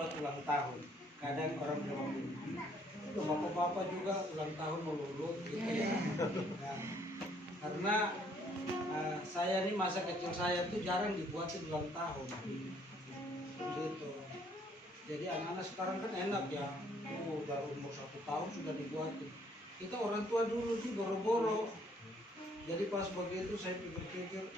buat ulang tahun. Kadang orang bilang itu bapak-bapak juga ulang tahun melulu gitu ya. Nah, karena saya nih masa kecil saya tuh jarang dibuatin ulang tahun gitu. Jadi anak-anak sekarang kan enak ya, dari umur 1 tahun sudah dibuatin. Kita orang tua dulu sih boro-boro. Jadi pas begitu saya pikir-pikir,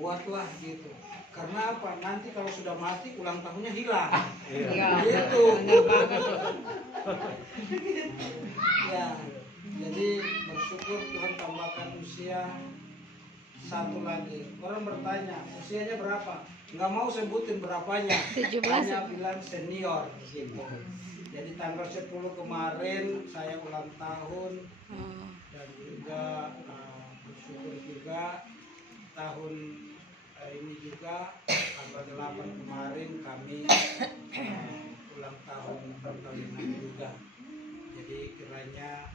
buatlah gitu. Karena apa? Nanti kalau sudah mati ulang tahunnya hilang. Iya. Gitu. Benar banget. Ya, jadi bersyukur Tuhan tambahkan usia satu lagi. Orang bertanya, usianya berapa? Nggak mau sebutin berapanya. 17. Hanya bilang senior gitu. Jadi tanggal 10 kemarin saya ulang tahun dan juga bersyukur juga tahun ini juga tanggal 8 kemarin kami ulang tahun perkawinan juga. Jadi kiranya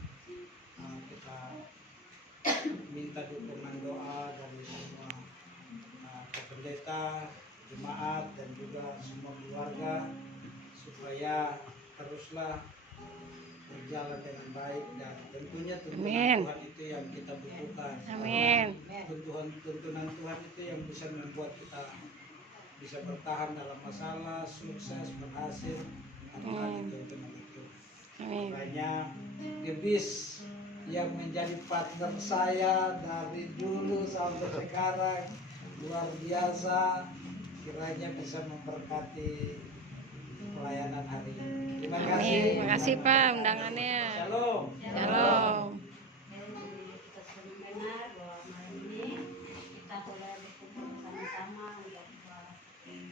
kita minta dukungan doa dari semua pendeta, jemaat dan juga semua keluarga supaya teruslah berjalan dengan baik dan tentunya tuntunan Tuhan itu yang kita butuhkan. Amin. Tuntunan Tuhan itu yang bisa membuat kita bisa bertahan dalam masalah, sukses, berhasil, apalagi tuntunan itu. Makanya Gebis yang menjadi partner saya dari dulu sampai sekarang luar biasa, kiranya bisa memberkati pelayanan hari ini. Terima kasih. Terima kasih Pak undangannya. Shalom. Shalom. Kita sering benar bahwa malam ini kita boleh berkumpul bersama-sama untuk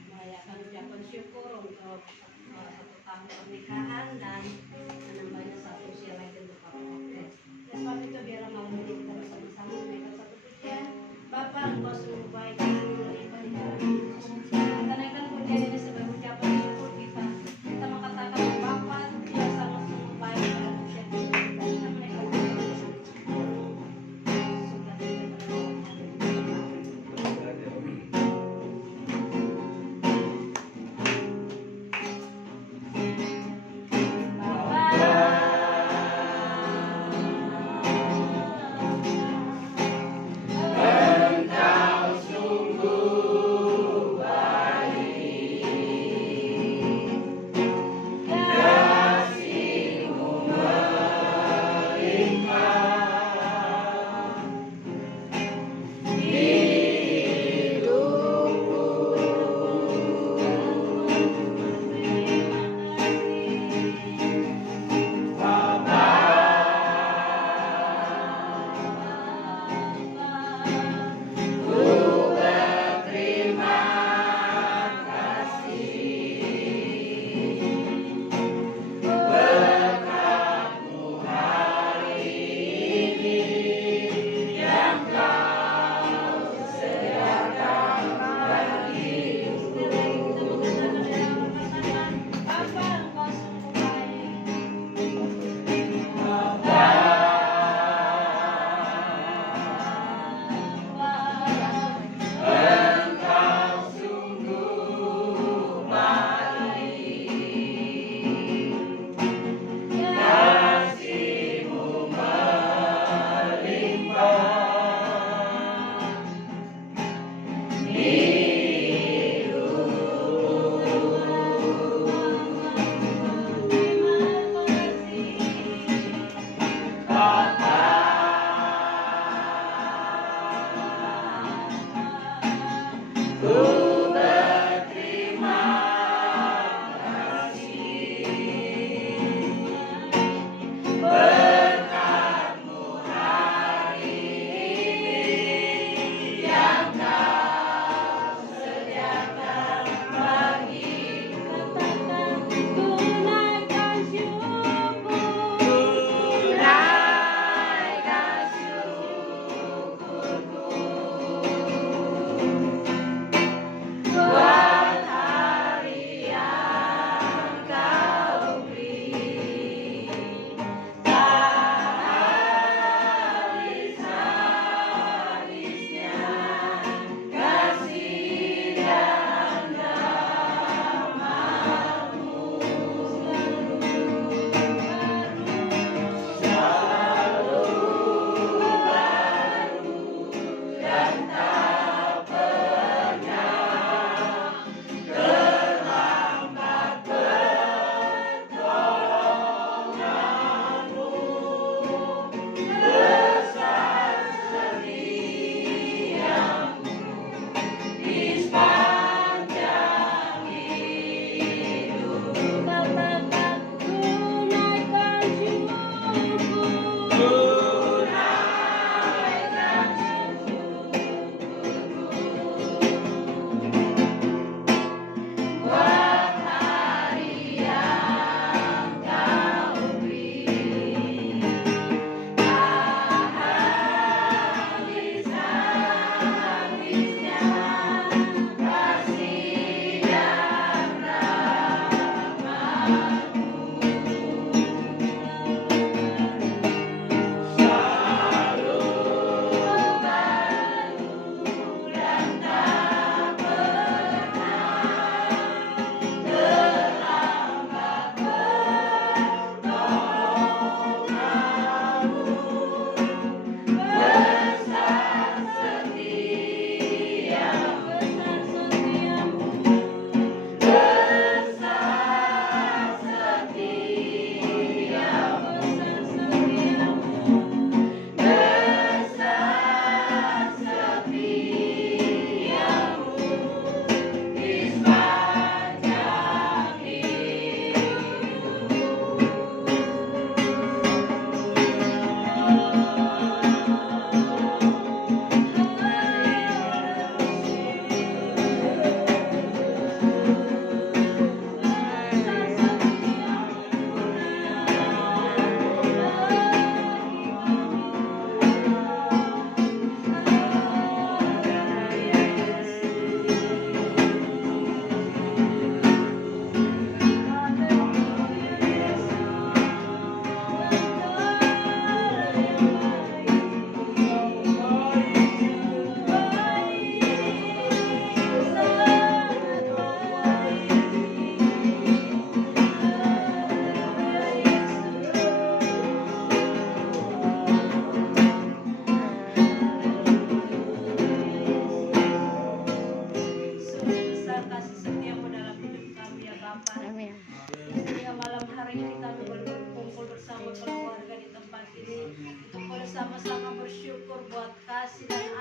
merayakan ucapan syukur untuk 1 tahun pernikahan dan menambahnya 1 usia lagi untuk Bapak Oktes. Oleh sebab itu biarlah malam ini kita bersama-sama menaikkan 1 pujian. Bapa, Engkau sungguh baik dan melimpah di dalam hidup. Kita naikkan pujian ini sebagai ucapan syukur kita. Kita mengatakan Bapa, Dia sangat sungguh baik dalam pujian kita. Kita menaikkan pujian ini. Sudah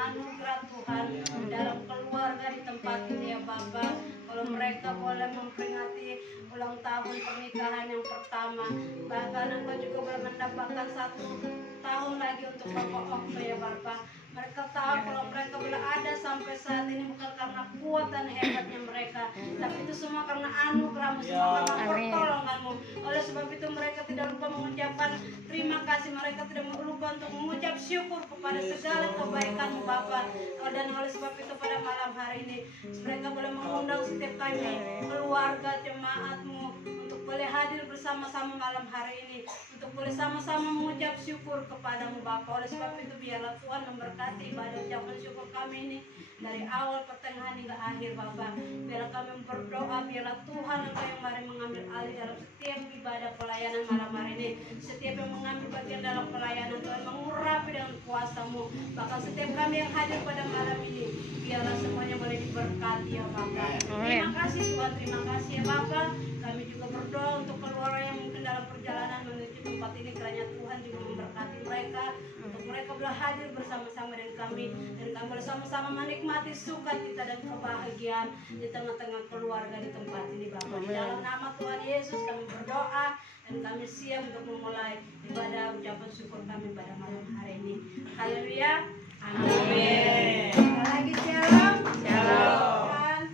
anugerah Tuhan dalam keluarga di tempat ini ya Bapa. Kalau mereka boleh memperingati ulang tahun pernikahan yang pertama, bahkan Engkau juga boleh mendapatkan 1 tahun lagi untuk Bapak Okto ya Bapa. Mereka tahu kalau mereka boleh ada sampai saat ini bukan karena kuat dan hebatnya mereka, tapi itu semua karena anugerah-Mu, semua karena pertolongan-Mu. Oleh sebab itu mereka tidak lupa mengucapkan terima kasih, mereka tidak lupa untuk mengucap syukur kepada segala kebaikan-Mu Bapa. Dan oleh sebab itu pada malam hari ini mereka boleh mengundang setiap kami keluarga jemaat-Mu untuk boleh hadir bersama-sama malam hari ini, untuk boleh sama-sama mengucap syukur kepadamu Bapa. Oleh sebab itu biarlah Tuhan memberkati ibadah ucapan syukur kami ini dari awal pertengahan hingga akhir Bapa. Biarlah kami berdoa, biarlah Tuhan Engkau yang mari mengambil alih dalam setiap ibadah pelayanan malam hari ini. Setiap yang mengambil bagian dalam pelayanan Tuhan mengurapi dengan kuasa-Mu. Bahkan setiap kami yang hadir pada malam ini, biarlah semuanya boleh diberkati ya Bapa. Terima kasih Tuhan, terima kasih ya Bapa. Kami juga berdoa untuk keluarga yang mungkin dalam perjalanan menuju tempat ini, kiranya Tuhan juga memberkati mereka, untuk mereka boleh hadir bersama-sama dengan kami, dan kami boleh sama-sama menikmati sukacita dan kebahagiaan di tengah-tengah keluarga di tempat ini Bapa. Di dalam nama Tuhan Yesus kami berdoa, dan kami siap untuk memulai ibadah ucapan syukur kami pada malam hari ini. Haleluya. Amin. Sekali lagi shalom. Shalom.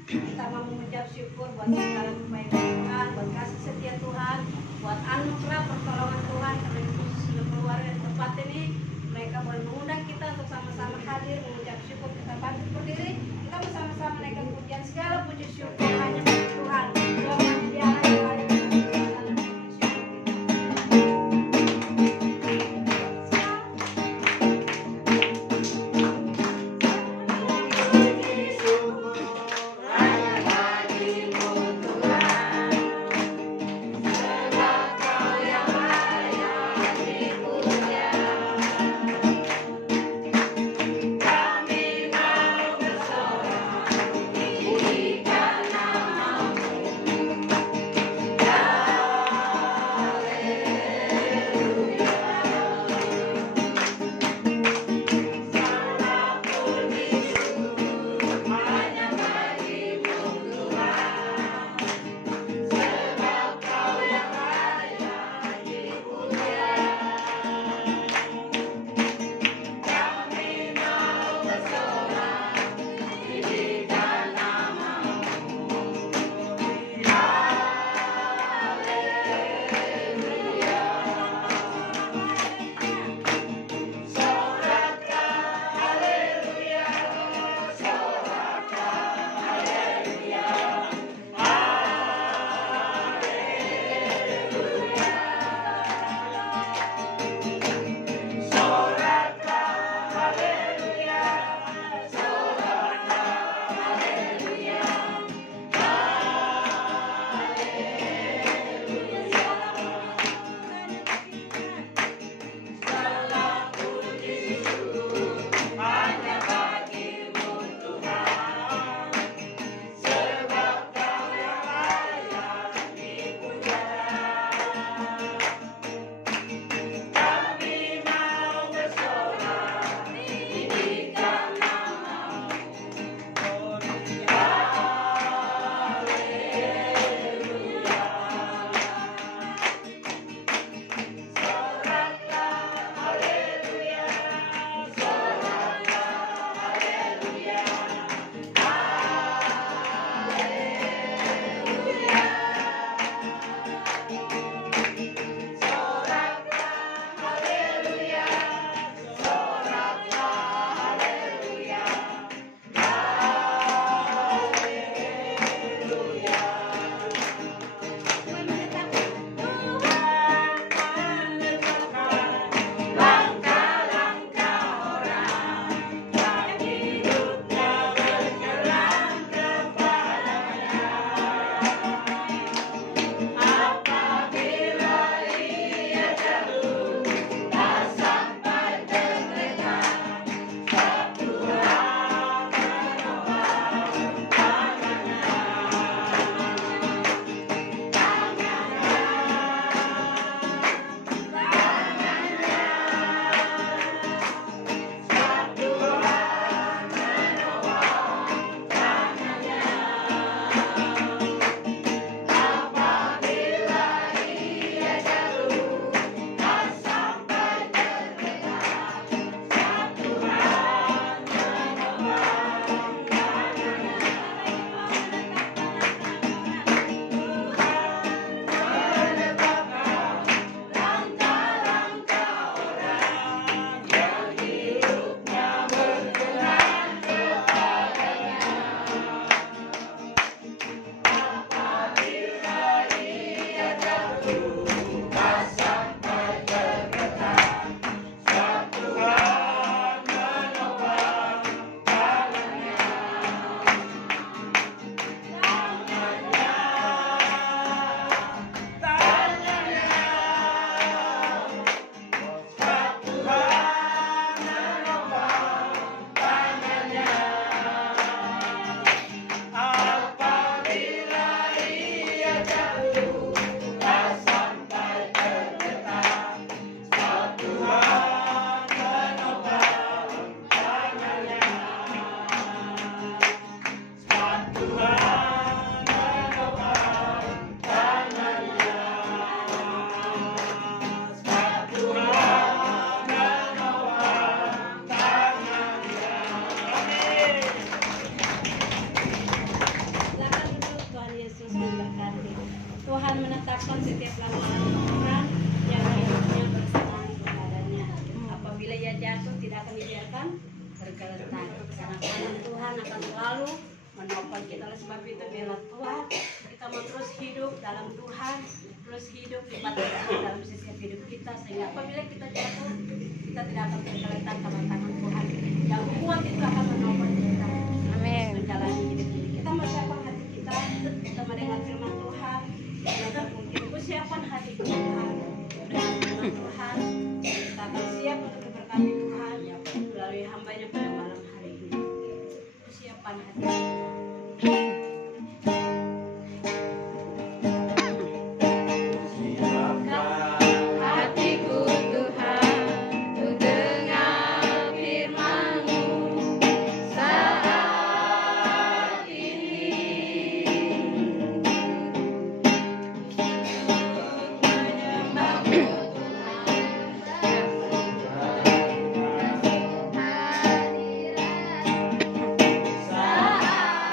Kita mau mengucap syukur buat segala kebaikan Tuhan, buat kasih setia Tuhan, buat anugerah pertolongan Tuhan, karena khusus untuk keluarga di tempat ini. Mereka boleh mengundang kita untuk sama-sama hadir mengucap syukur. Kita bangkit berdiri, kita bersama-sama naikkan pujian, segala puji syukur hanya bagi Tuhan. Doa dia hanya bagi Tuhan. mempersiapkan setiap lamaran orang yang hidupnya bersenang kepadanya. Apabila ia jatuh, tidak akan dibiarkan tergeletak. Karena tangan Tuhan akan selalu menopang kita. Oleh sebab itu biarlah Tuhan kita mau terus hidup dalam Tuhan, terus hidup lipat ganda dalam setiap hidup kita, sehingga apabila kita jatuh, kita tidak akan tergeletak karena tangan Tuhan yang kuat itu akan menopang kita Amin. menjalani hidup ini. Kita persiapkan hati kita mendengar firman Tuhan, dan mungkin persiapkan hati Tuhan dengan firman Tuhan. Kita akan siap untuk diberkati Tuhan melalui hambanya pada malam hari ini. Persiapkan hati kita. Hatiku Tuhan, ku dengar firman-Mu saat ini. Menyembah-Mu Tuhan, saat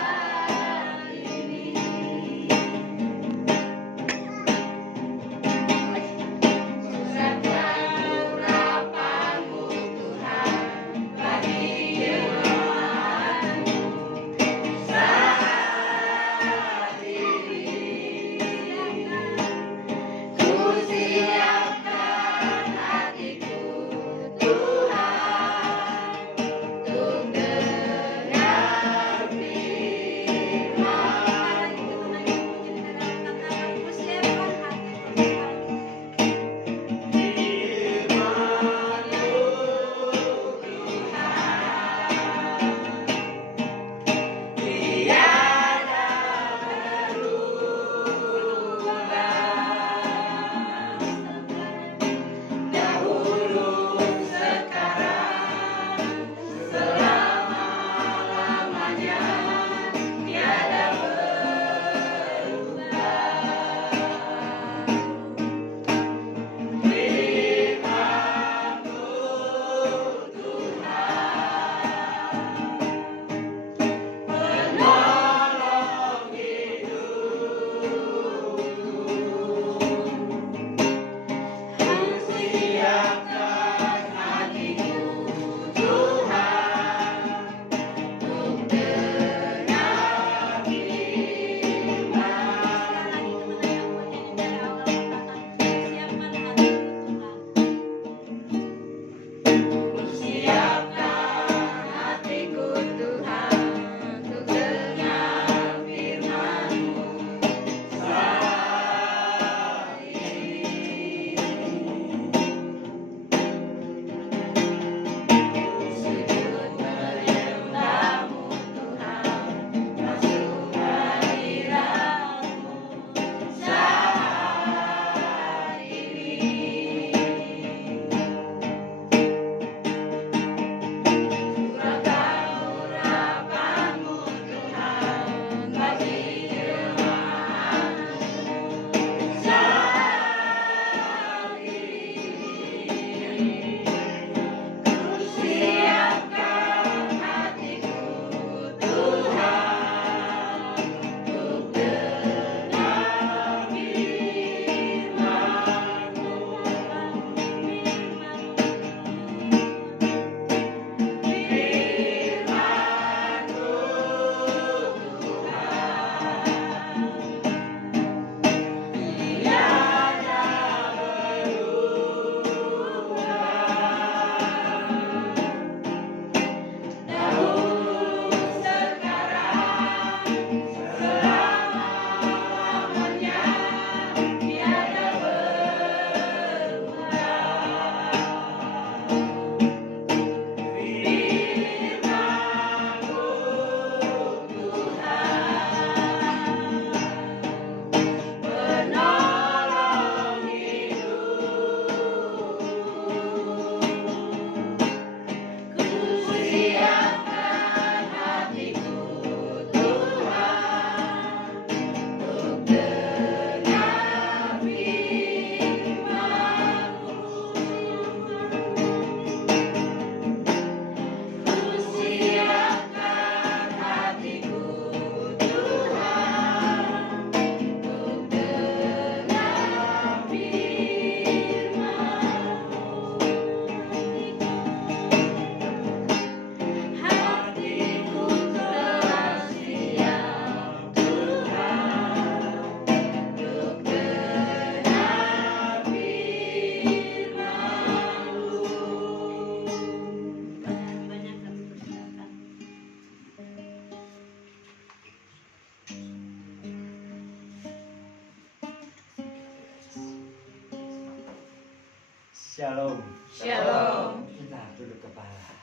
Shalom. Shalom. Kita tunduk kepala.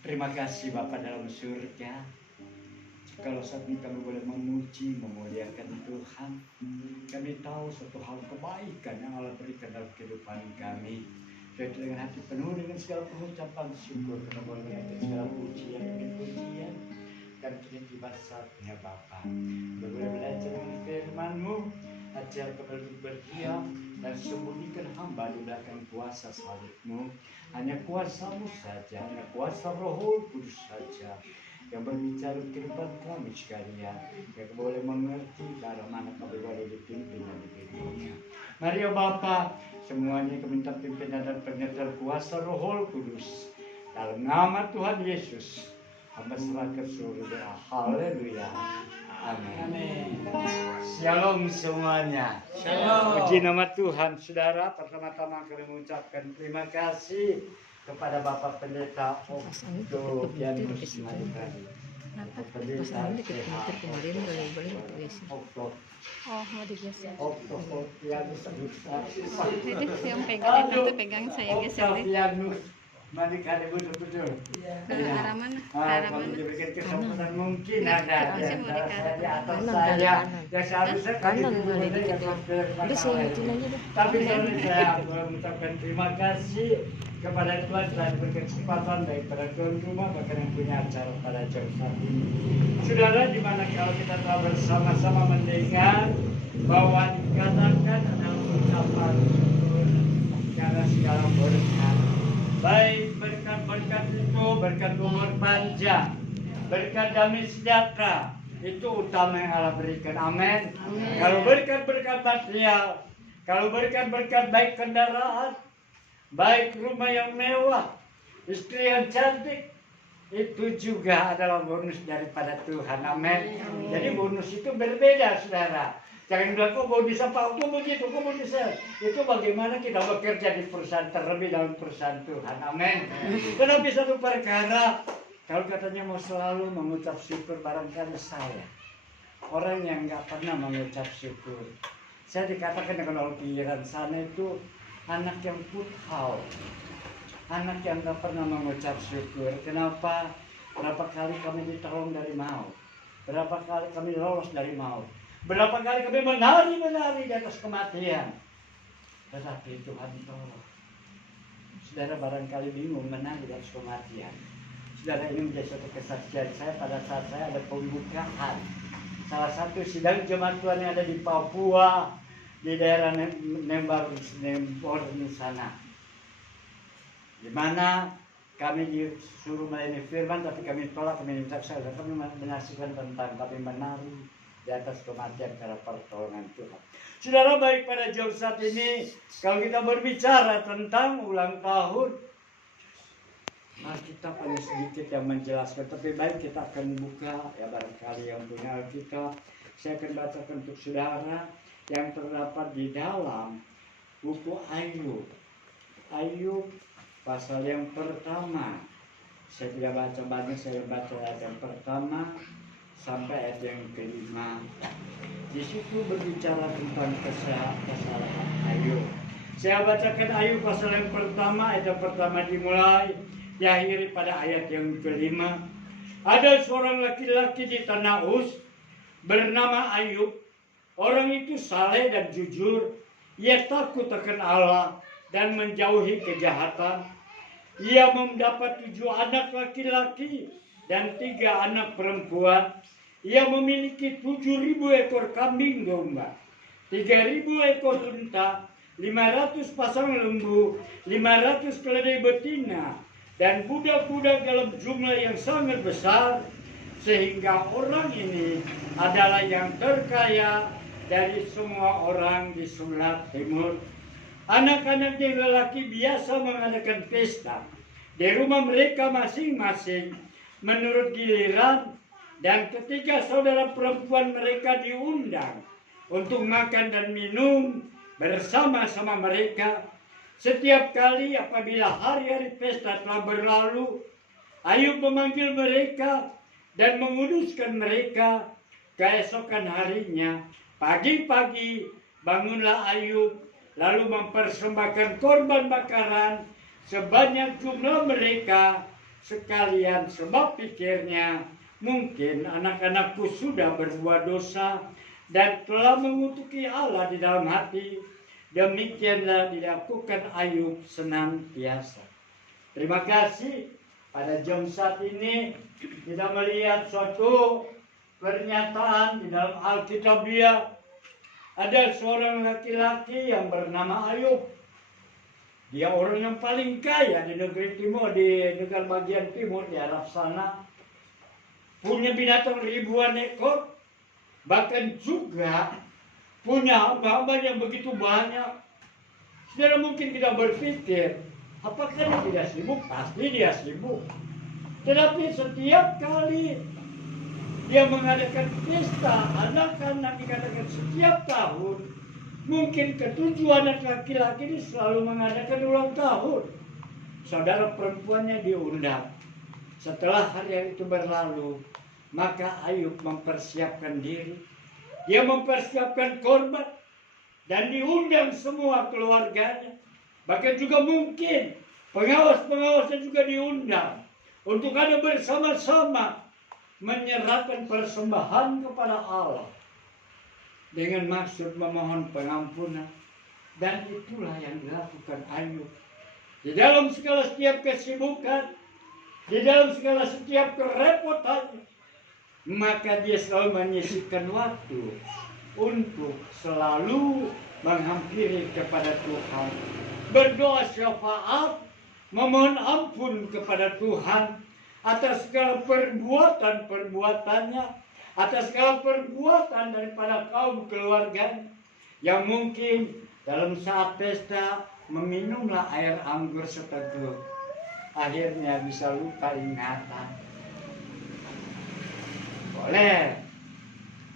Terima kasih Bapa dalam surga. Kalau saat ini kami boleh memuji, memuliakan Tuhan, kami tahu satu hal kebaikan yang Allah berikan dalam kehidupan kami. Jadi dengan hati penuh dengan segala pengucapan syukur, karena boleh mendapat segala pujian demi pujian dan kenikmatan saatnya Bapa. Boleh belajar dengan firman-Mu, ajar kami berdiam dan sembunyikan hamba di belakang kuasa salib-Mu. Hanya kuasa-Mu saja, hanya kuasa Roh Kudus saja yang berbicara kehidupan kami sekalian, yang boleh mengerti darah mana kami boleh dipimpin dan dipimpinnya. Mari ya Bapa, semuanya kami minta pimpinan dan penyertaan kuasa Roh Kudus dalam nama Tuhan Yesus. Hamba serahkan seluruh doa. Haleluya. Amin. Amin. Shalom semuanya. Shalom. Puji nama Tuhan. Saudara, pertama-tama kami mengucapkan terima kasih kepada Bapak Pendeta untuk yang Madikari. Pendeta sehat. Oh, mau digeser. Oktavianus Jadi yang pegang itu pegang saya geser deh. Oktavianus Madikari betul-betul. Ke arah mana? Ke arah Kalau mana? diberikan kesempatan mungkin ada di Saya mau antara di saya di atas kanan, saya kanan. yang seharusnya kami Kanan, dulu kali yang dikit ya. berterima Udah saya kasih. ituin aja dah. Tapi saya mengucapkan terima kasih kepada Tuhan telah diberikan kesempatan baik pada tuan rumah bahkan yang punya acara pada jam saat ini. Saudara, di mana kalau kita telah bersama-sama mendengar bahwa dikatakan adalah ucapan syukur karena segala berkat. Baik berkat-berkat itu, berkat umur panjang, berkat damai sejahtera, itu utama yang Allah berikan. Amin. Kalau berkat-berkat material, kalau berkat-berkat baik kendaraan, baik rumah yang mewah, istri yang cantik, itu juga adalah bonus daripada Tuhan. Amin. Jadi bonus itu berbeda, saudara. Jangan bilang, kok bonus apa? Kok begitu? Kok bonus? Itu bagaimana kita bekerja di perusahaan, terlebih dalam perusahaan Tuhan. Amin. Tetapi satu perkara, kalau katanya mau selalu mengucap syukur, barangkali saya orang yang nggak pernah mengucap syukur. Saya dikatakan dengan orang pikiran sana itu anak yang puthal, anak yang nggak pernah mengucap syukur. Kenapa? Berapa kali kami ditolong dari maut, berapa kali kami lolos dari maut, berapa kali kami menari di atas kematian, tetapi Tuhan tolong. Saudara barangkali bingung menari di atas kematian. Saudara, ini menjadi suatu kesaksian saya pada saat saya ada pembukaan salah satu sidang jemaat Tuhan yang ada di Papua, di daerah Nembar sana, di mana kami disuruh melayani firman, tapi kami tolak, kami minta saya, kami menyaksikan tentang kami menari di atas kematian karena pertolongan Tuhan. Saudara, baik pada jam saat ini, kalau kita berbicara tentang ulang tahun, Alkitab hanya sedikit yang menjelaskan, tapi baik kita akan buka, ya barangkali yang punya Alkitab, saya akan bacakan untuk saudara yang terdapat di dalam buku Ayub. Ayub pasal yang pertama. Saya tidak baca banyak, saya baca ayat yang pertama sampai ayat yang kelima. Di situ berbicara tentang kesalahan Ayub. Saya bacakan Ayub pasal yang pertama, ayat yang pertama dimulai, diakhiri pada ayat yang kelima. Ada seorang laki-laki di tanah Uz bernama Ayub. Orang itu saleh dan jujur. Ia takut akan Allah dan menjauhi kejahatan. Ia mendapat 7 anak laki-laki dan 3 anak perempuan. Ia memiliki 7.000 ekor kambing domba, 3.000 ekor unta, 500 pasang lembu, 500 keledai betina, dan budak-budak dalam jumlah yang sangat besar, sehingga orang ini adalah yang terkaya dari semua orang di sebelah timur. Anak-anaknya yang lelaki biasa mengadakan pesta di rumah mereka masing-masing menurut giliran, dan ketiga saudara perempuan mereka diundang untuk makan dan minum bersama-sama mereka. Setiap kali apabila hari-hari pesta telah berlalu, Ayub memanggil mereka dan menguduskan mereka. Keesokan harinya, pagi-pagi bangunlah Ayub lalu mempersembahkan korban bakaran sebanyak jumlah mereka sekalian, sebab pikirnya, mungkin anak-anakku sudah berbuat dosa dan telah mengutuki Allah di dalam hati. Demikianlah dilakukan Ayub senantiasa. Terima kasih. Pada jam saat ini kita melihat suatu pernyataan di dalam Alkitabiah. Ada seorang laki-laki yang bernama Ayub. Dia orang yang paling kaya di negeri timur, di negara bagian timur di Arab sana. Punya binatang ribuan ekor, bahkan juga punya hamba-hamba yang begitu banyak. Saudara, mungkin kita berpikir, apakah dia tidak sibuk? Pasti dia sibuk. Tetapi setiap kali dia mengadakan pesta anak-anak, dikatakan setiap tahun, mungkin ketujuh anak laki-laki ini selalu mengadakan ulang tahun. Saudara perempuannya diundang. Setelah hari itu berlalu, maka Ayub mempersiapkan diri. Dia mempersiapkan korban dan diundang semua keluarganya. Bahkan juga mungkin pengawas-pengawasnya juga diundang untuk ada bersama-sama menyerahkan persembahan kepada Allah dengan maksud memohon pengampunan. Dan itulah yang dilakukan Ayub. Di dalam segala setiap kesibukan, di dalam segala setiap kerepotan, maka dia selalu menyisihkan waktu untuk selalu menghampiri kepada Tuhan, berdoa syafaat, memohon ampun kepada Tuhan atas segala perbuatan-perbuatannya, atas segala perbuatan daripada kaum keluarganya yang mungkin dalam saat pesta meminumlah air anggur seteguk, akhirnya bisa lupa ingatan. Boleh,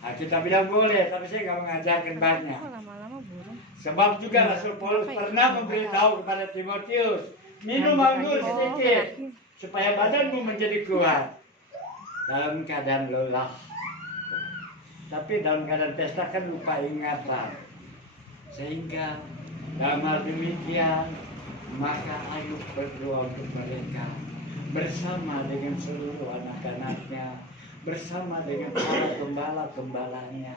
nah, kita bilang boleh, tapi saya nggak mengajarkan banyak. Lama-lama burung. Sebab juga Rasul Paulus pernah memberitahu kepada Timotius, minum anggur sedikit supaya badanmu menjadi kuat dalam keadaan lelah. Tapi dalam keadaan pesta kan lupa ingatan. Sehingga dalam hal demikian, maka Ayub berdoa untuk mereka bersama dengan seluruh anak-anaknya, bersama dengan para gembala-gembalanya,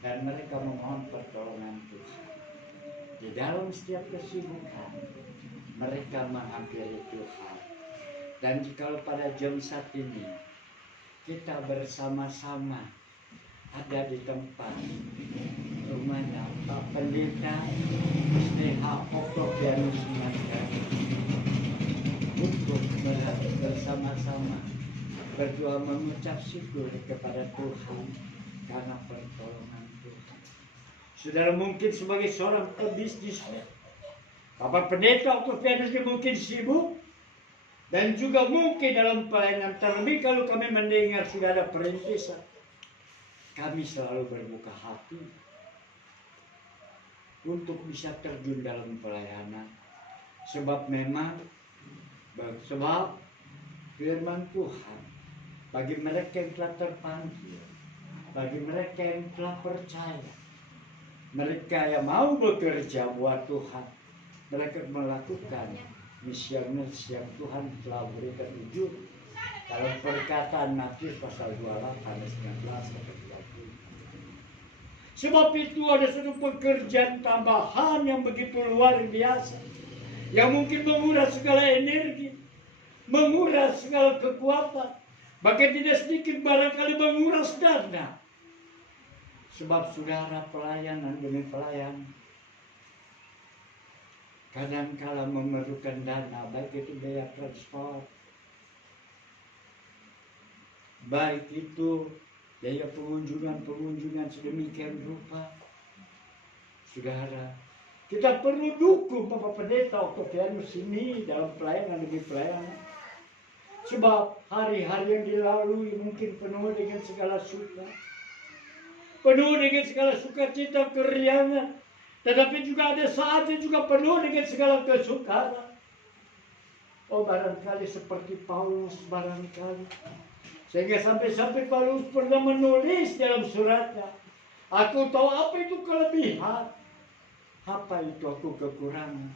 dan mereka memohon pertolongan Tuhan. Di dalam setiap kesibukan, mereka menghampiri Tuhan. Dan jika pada jam saat ini kita bersama-sama ada di tempat rumahnya Pak Pendeta SDH Oktavianus Manda untuk bersama-sama berdoa mengucap syukur kepada Tuhan karena pertolongan Tuhan. Saudara, mungkin sebagai seorang pebisnis, Bapak Pendeta Oktavianus mungkin sibuk, dan juga mungkin dalam pelayanan, terlebih kalau kami mendengar sudah ada perintisan, kami selalu berbuka hati untuk bisa terjun dalam pelayanan. Sebab memang, sebab firman Tuhan, bagi mereka yang telah terpanggil, bagi mereka yang telah percaya, mereka yang mau bekerja buat Tuhan, mereka melakukan misi-misi yang Tuhan telah berikan ujung dalam perkataan Matius pasal 28 ayat 19 sampai 20. Sebab itu ada satu pekerjaan tambahan yang begitu luar biasa, yang mungkin menguras segala energi, menguras segala kekuatan, bahkan tidak sedikit barangkali menguras dana. Sebab saudara, pelayanan demi pelayanan kadang-kala memerlukan dana, baik itu biaya transport, baik itu biaya pengunjungan sedemikian rupa. Saudara, kita perlu dukung Bapak Pendeta Oktavianus ini dalam pelayanan demi pelayanan. Sebab hari-hari yang dilalui mungkin penuh dengan segala suka, penuh dengan segala sukacita, keriangan. Tetapi juga ada saatnya juga penuh dengan segala kesukaran. Oh, barangkali seperti Paulus, barangkali. Sehingga sampai-sampai Paulus pernah menulis dalam suratnya, aku tahu apa itu kelebihan. apa itu aku kekurangan,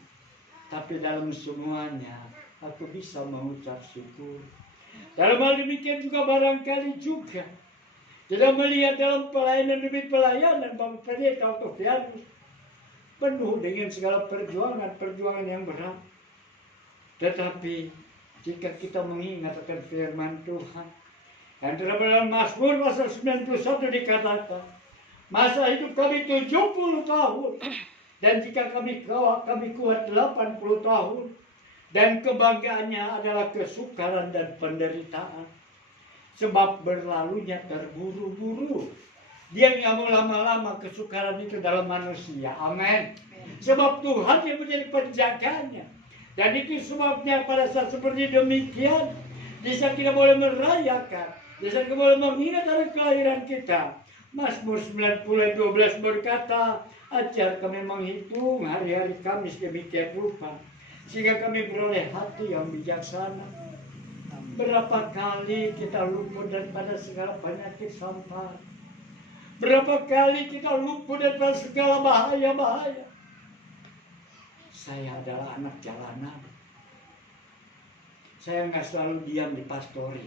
tapi dalam semuanya aku bisa mengucap syukur. Dalam hal demikian juga barangkali juga kita melihat dalam pelayanan demi pelayanan Bapak Pendeta Octavianus penuh dengan segala perjuangan yang berat. Tetapi jika kita mengingat akan firman Tuhan yang terdapat dalam Mazmur pasal 91 dikatakan, masa hidup kami 70 tahun, dan jika kami kuat 80 tahun, dan kebanggaannya adalah kesukaran dan penderitaan, sebab berlalunya terburu-buru. Dia nggak mau lama-lama kesukaran itu dalam manusia. Amin. Sebab Tuhan yang menjadi penjaganya. Dan itu sebabnya pada saat seperti demikian, di saat kita boleh merayakan, di saat kita boleh mengingat hari kelahiran kita, Mazmur 90 ayat 12 berkata, ajar kami menghitung hari-hari kami sedemikian rupa, sehingga kami beroleh hati yang bijaksana. Berapa kali kita luput daripada segala penyakit sampar. Berapa kali kita luput daripada segala bahaya-bahaya. Saya adalah anak jalanan. Saya nggak selalu diam di pastori.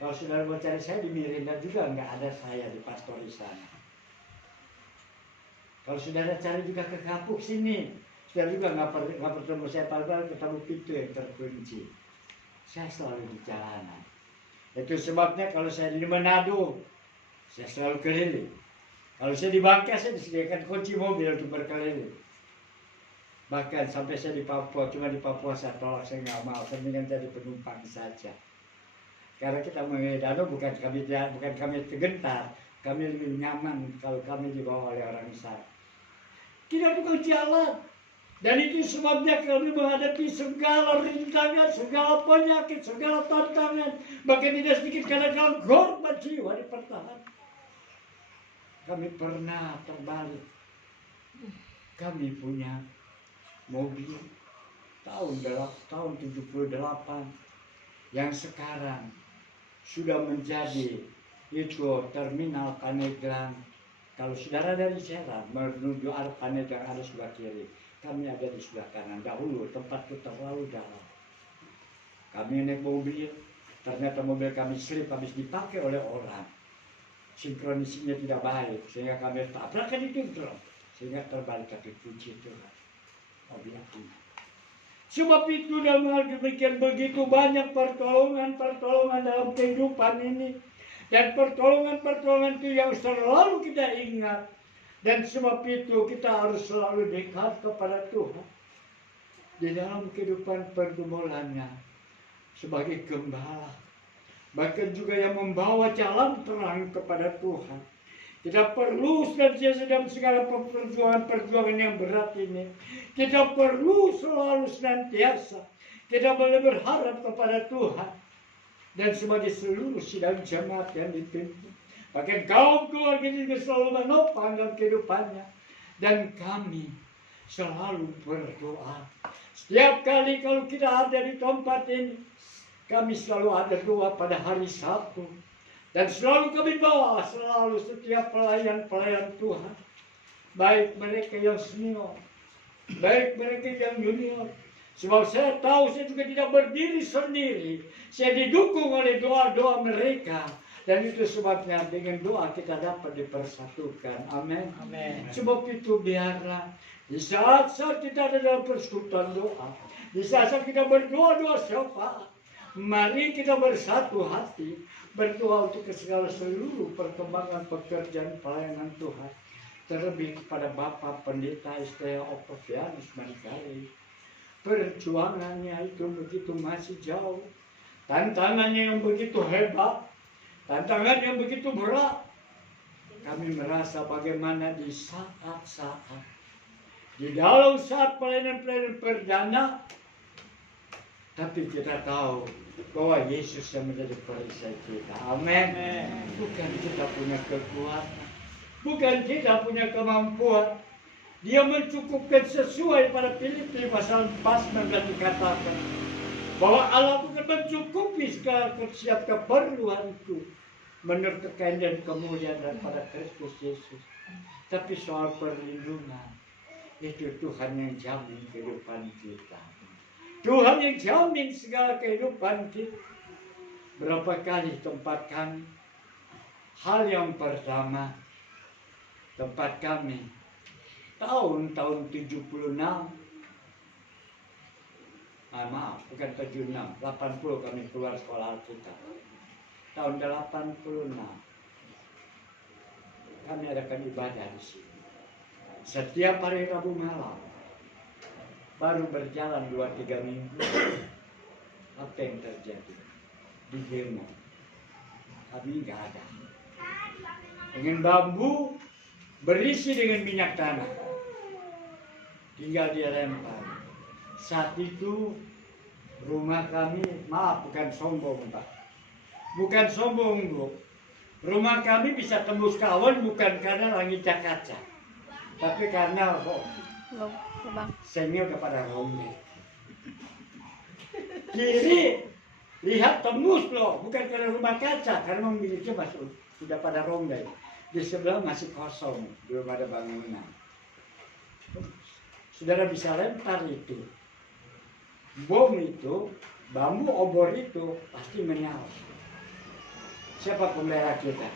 Kalau saudara mau cari saya di Mirinda juga nggak ada saya di pastori sana. Kalau saudara cari juga ke Kapuk sini, saudara juga nggak bertemu saya, padahal ketemu pintu yang terkunci. Saya selalu di jalanan. Itu sebabnya kalau saya di Manado, saya selalu keliling. Kalau saya di Bangka, saya disediakan kunci mobil untuk berkeliling. Bahkan sampai saya di Papua, cuma di Papua saya tolak, saya nggak mau, saya ingin jadi penumpang saja. Karena kita mengenai bukan kami tergentar, kami lebih nyaman kalau kami dibawa oleh orang sana. Kita bukan jalan, dan itu sebabnya kami menghadapi segala rintangan, segala penyakit, segala tantangan, bahkan tidak sedikit kadang-kadang korban jiwa dipertahankan. Kami pernah terbalik, kami punya mobil tahun 78 yang sekarang sudah menjadi itu terminal Paneglang. Kalau saudara dari Serang menuju arah Paneglang ada sebelah kiri, kami ada di sebelah kanan. Dahulu tempat itu terlalu dalam. Kami naik mobil, ternyata mobil kami slip habis dipakai oleh orang. Sinkronisinya tidak baik, sehingga kami tabrakan itu drum, sehingga terbalik kaki kunci itu. Sebab itu dalam hal demikian begitu banyak pertolongan dalam kehidupan ini. Dan pertolongan itu yang selalu kita ingat. Dan sebab itu kita harus selalu dekat kepada Tuhan. Di dalam kehidupan pergumulannya sebagai gembala. Bahkan juga yang membawa jalan terang kepada Tuhan. Kita perlu senantiasa dalam segala perjuangan yang berat ini. Kita perlu selalu senantiasa. Kita boleh berharap kepada Tuhan. Dan sebagai seluruh sidang jemaat yang dipimpin. Bahkan kaum keluarga juga selalu menopang dalam kehidupannya. Dan kami selalu berdoa. Setiap kali kalau kita ada di tempat ini, kami selalu ada doa pada hari Sabtu. Dan selalu kami bawa selalu setiap pelayan-pelayan Tuhan. Baik mereka yang senior, baik mereka yang junior. Sebab saya tahu saya juga tidak berdiri sendiri. Saya didukung oleh doa-doa mereka. Dan itu sebabnya dengan doa kita dapat dipersatukan. Amin. Sebab itu biarlah di saat-saat kita ada dalam persekutuan doa, di saat-saat kita berdoa-doa syafaat, mari kita bersatu hati. Berdoa untuk segala seluruh perkembangan pekerjaan pelayanan Tuhan. Terlebih kepada Bapak Pendeta Istea Octavianus Manikali. Perjuangannya itu begitu masih jauh. Tantangannya yang begitu hebat. Tantangan yang begitu berat. Kami merasa bagaimana di saat-saat. Di dalam saat pelayanan-pelayanan perdana. Tapi kita tahu bahwa Yesus yang menjadi perisai kita. Amin. Bukan kita punya kekuatan. Bukan kita punya kemampuan. Dia mencukupkan sesuai pada Filipi pasal 4 dikatakan. Bahwa Allah bukan mencukupi segala setiap keperluanku. Menurut kekayaan dan kemuliaan daripada Kristus Yesus. Tapi soal perlindungan. Itu Tuhan yang jamin kehidupan kita. Tuhan yang jamin segala kehidupan kita. Berapa kali tempat kami, hal yang pertama, tempat kami, tahun 76, maaf, bukan 76, 80 kami keluar sekolah Alkitab. Tahun 86, kami adakan ibadah di sini. Setiap hari Rabu malam, baru berjalan 2-3 minggu, apa yang terjadi? Di demo, kami nggak ada. Dengan bambu berisi dengan minyak tanah, tinggal dia lempar. Saat itu rumah kami, maaf bukan sombong Pak, bukan sombong Bu, rumah kami bisa tembus kawan bukan karena langitnya kaca, tapi karena Lubang. sengil kepada rombeng. Kiri lihat tembus loh, bukan karena rumah kaca, karena memiliki masuk sudah pada rombeng. Di sebelah masih kosong, belum ada bangunan. Saudara bisa lempar itu, bom itu, bambu obor itu pasti menyala. Siapa pembela kita?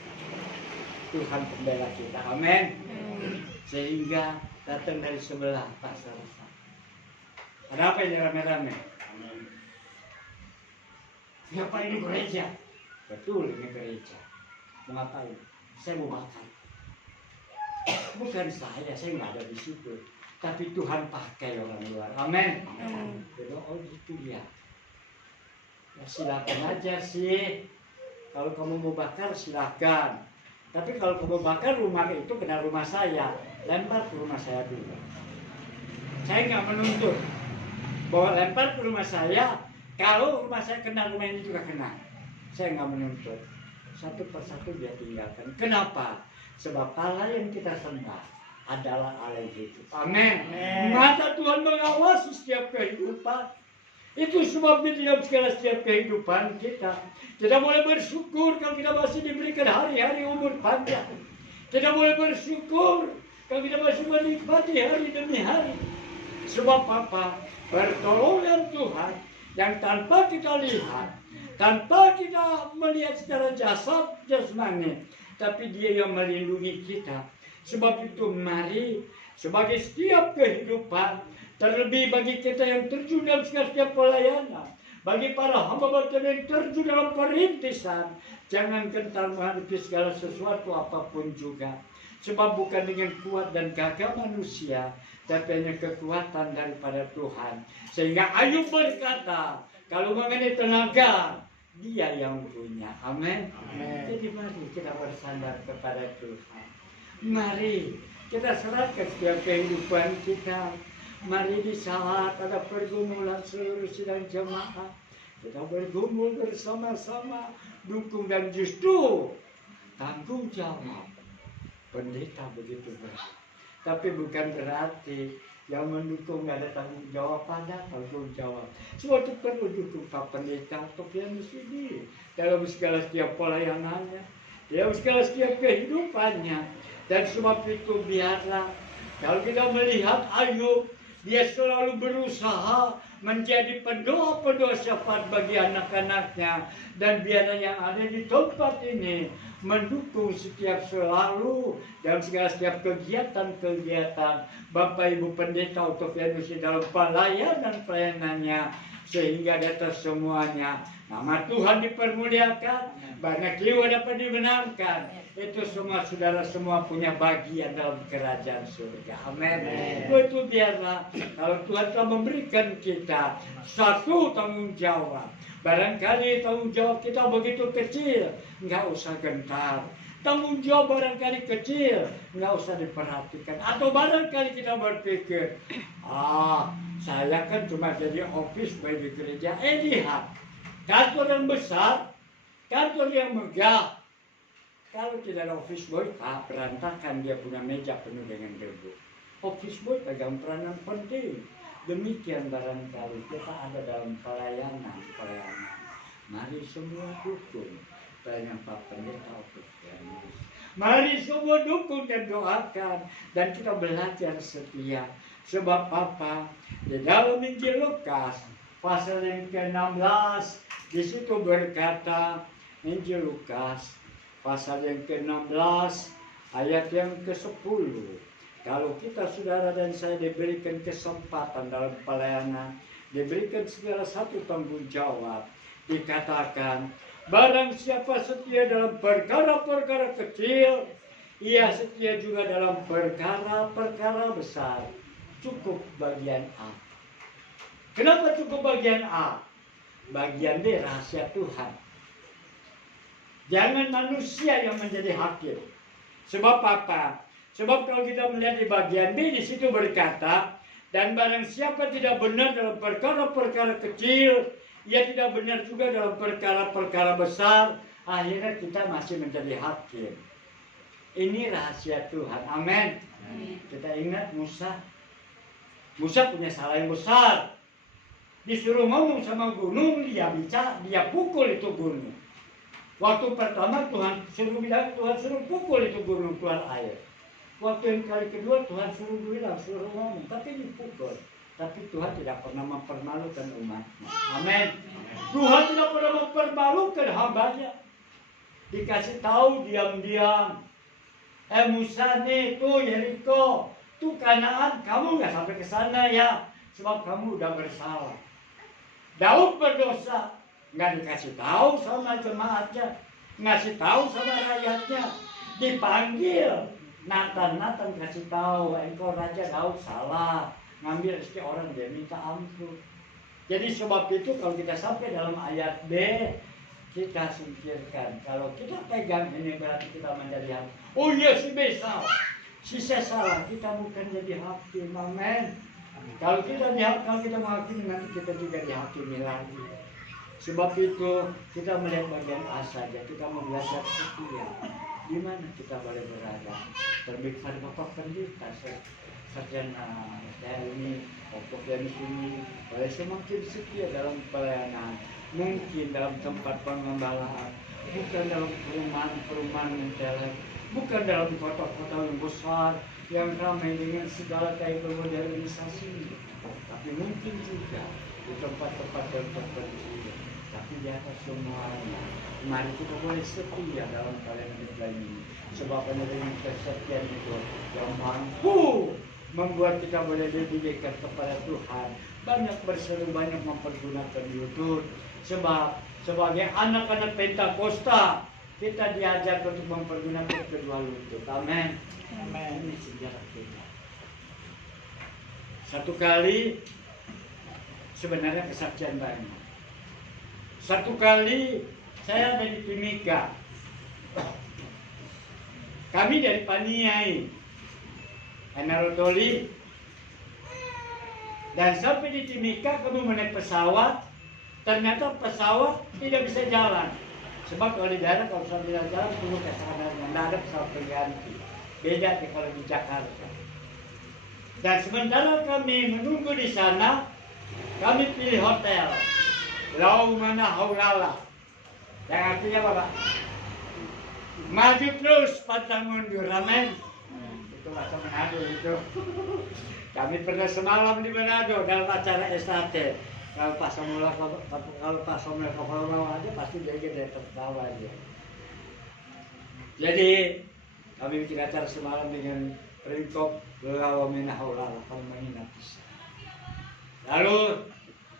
Tuhan pembela kita, amin. Sehingga datang dari sebelah tak serasa. Ada apa ini rame-rame? Siapa ini gereja? Betul ini gereja. Mau ngapain? Saya mau makan. Bukan saya nggak ada di situ. Tapi Tuhan pakai orang luar. Amin. Oh gitu ya. Ya silakan aja sih. Kalau kamu mau bakar silakan. Tapi kalau kamu bakar rumah itu kena rumah saya, lempar ke rumah saya dulu. Saya nggak menuntut bahwa lempar ke rumah saya. Kalau rumah saya kena, rumah ini juga kena. Saya nggak menuntut. Satu persatu dia tinggalkan. Kenapa? Sebab Allah yang kita sembah adalah Allah yang hidup. Amin. Maka Tuhan mengawasi setiap kehidupan. Itu sebabnya dalam segala setiap kehidupan kita. Kita boleh bersyukur kalau kita masih diberikan hari-hari umur panjang. Kita boleh bersyukur kalau kita masih menikmati hari demi hari. Sebab apa? Pertolongan Tuhan yang tanpa kita lihat, tanpa kita melihat secara jasmani, tapi Dia yang melindungi kita. Sebab itu mari sebagai setiap kehidupan, terlebih bagi kita yang terjun dalam setiap pelayanan, bagi para hamba Tuhan yang terjun dalam perintisan, jangan gentar menghadapi segala sesuatu apapun juga. Sebab bukan dengan kuat dan gagah manusia, tapi hanya kekuatan daripada Tuhan. Sehingga Ayub berkata, kalau mengenai tenaga, Dia yang punya. Amin. Jadi mari kita bersandar kepada Tuhan. Mari kita serahkan setiap kehidupan kita. Mari di saat ada pergumulan seluruh sidang jemaat, kita bergumul bersama-sama, dukung dan justru tanggung jawab. Pendeta begitu berat. Tapi bukan berarti yang mendukung nggak ada tanggung jawab, ada tanggung jawab. Semua itu perlu dukung Pak Pendeta atau Pianus ini dalam segala setiap pelayanannya, dalam segala setiap kehidupannya. Dan sebab itu biarlah kalau kita melihat Ayub, dia selalu berusaha menjadi pendoa-pendoa syafaat bagi anak-anaknya. Dan biarlah yang ada di tempat ini mendukung selalu dalam segala setiap kegiatan-kegiatan Bapak Ibu Pendeta Octavianus dalam pelayanannya, sehingga di atas semuanya nama Tuhan dipermuliakan, banyak jiwa dapat dimenangkan. Itu semua saudara semua punya bagian dalam kerajaan surga. Amin. Itu biarlah kalau Tuhan telah memberikan kita satu tanggung jawab. Barangkali tanggung jawab kita begitu kecil, nggak usah gentar. Tanggung jawab barangkali kecil, nggak usah diperhatikan. Atau barangkali kita berpikir, saya kan cuma jadi office boy di gereja. Lihat, kantor yang besar, kantor yang megah. Kalau tidak ada office boy, berantakan, dia punya meja penuh dengan debu. Office boy pegang peranan penting. Demikian barangkali kita ada dalam pelayanan. Mari semua dukung pelayanan Pak Pendeta Octavianus. Mari semua dukung dan doakan. Dan kita belajar setia. Sebab apa? Di dalam Injil Lukas pasal yang ke-16 di situ berkata, Injil Lukas pasal yang ke-16 ayat yang ke-10. Kalau kita saudara dan saya diberikan kesempatan dalam pelayanan, diberikan segala satu tanggung jawab, dikatakan barang siapa setia dalam perkara-perkara kecil, ia setia juga dalam perkara-perkara besar. Cukup bagian A. Kenapa cukup bagian A? Bagian B rahasia Tuhan. Jangan manusia yang menjadi hakim. Sebab apa? Sebab kalau kita melihat di bagian B, di situ berkata, dan barang siapa tidak benar dalam perkara-perkara kecil, ia tidak benar juga dalam perkara-perkara besar, akhirnya kita masih menjadi hakim. Ini rahasia Tuhan. Amin. Kita ingat Musa. Musa punya salah yang besar. Disuruh ngomong sama gunung, dia pukul itu gunung. Waktu pertama Tuhan suruh bilang, Tuhan suruh pukul itu gunung keluar air. Waktu yang kali kedua Tuhan suruh bilang, suruh ngomong, tapi dipukul. Tapi Tuhan tidak pernah mempermalukan umatnya. Amin. Tuhan tidak pernah mempermalukan hambanya. Dikasih tahu diam-diam. Musa nih, tuh Yeriko, tuh Kanaan, kamu nggak sampai ke sana ya, sebab kamu udah bersalah. Daud berdosa, nggak dikasih tahu sama jemaatnya, ngasih tahu sama rakyatnya, dipanggil. Nathan kasih tahu, engkau Raja Daud salah, ngambil rezeki orang, dia minta ampun. Jadi sebab itu kalau kita sampai dalam ayat B, kita singkirkan. Kalau kita pegang ini berarti kita menjadi hakim. Oh iya si B salah, si C salah, kita bukan jadi hakim. Amin. Kalau kita menghakimi, nanti kita juga dihakimi lagi. Sebab itu kita melihat bagian A saja, kita mau belajar setia. Di mana kita boleh berada? Terbitkan Bapak Pendeta, sarjana ini, pokok yang ini, boleh semakin setia dalam pelayanan. Mungkin dalam tempat pengembalaan, bukan dalam perumahan mentelek, bukan dalam kota-kota yang besar yang ramai dengan segala kayak modernisasi, tapi mungkin juga di tempat-tempat yang terpencil. Tapi di atas semuanya, mari kita boleh setia dalam pelayanan kita ini. Sebab dengan kesetiaan itu yang mampu membuat kita boleh lebih dekat kepada Tuhan. Banyak berseru, banyak mempergunakan YouTube. Sebab sebagai anak-anak Pentakosta, kita diajar untuk mempergunakan kedua lutut. Amin. Amin. Ini sejarah kita. Satu kali sebenarnya kesaksian banyak. Satu kali saya ada di Timika. Kami dari Paniai, Enarotoli, dan sampai di Timika kami menaik pesawat. Ternyata pesawat tidak bisa jalan. Sebab kalau di daerah kalau pesawat tidak jalan perlu kesadaran. Tidak ada pesawat pengganti. Beda kalau di Jakarta. Dan sementara kami menunggu di sana, kami pilih hotel Laumana Haulala. Yang artinya apa, Pak? Maju terus, pantang mundur. Amin. Itu bahasa Manado itu. Kami pernah semalam di Manado dalam acara SAT. Kalau Pak Samuel aja pasti dia tertawa dia. Jadi kami bikin acara semalam dengan peringkop Laumana Haulala, kami menginap di sana. Lalu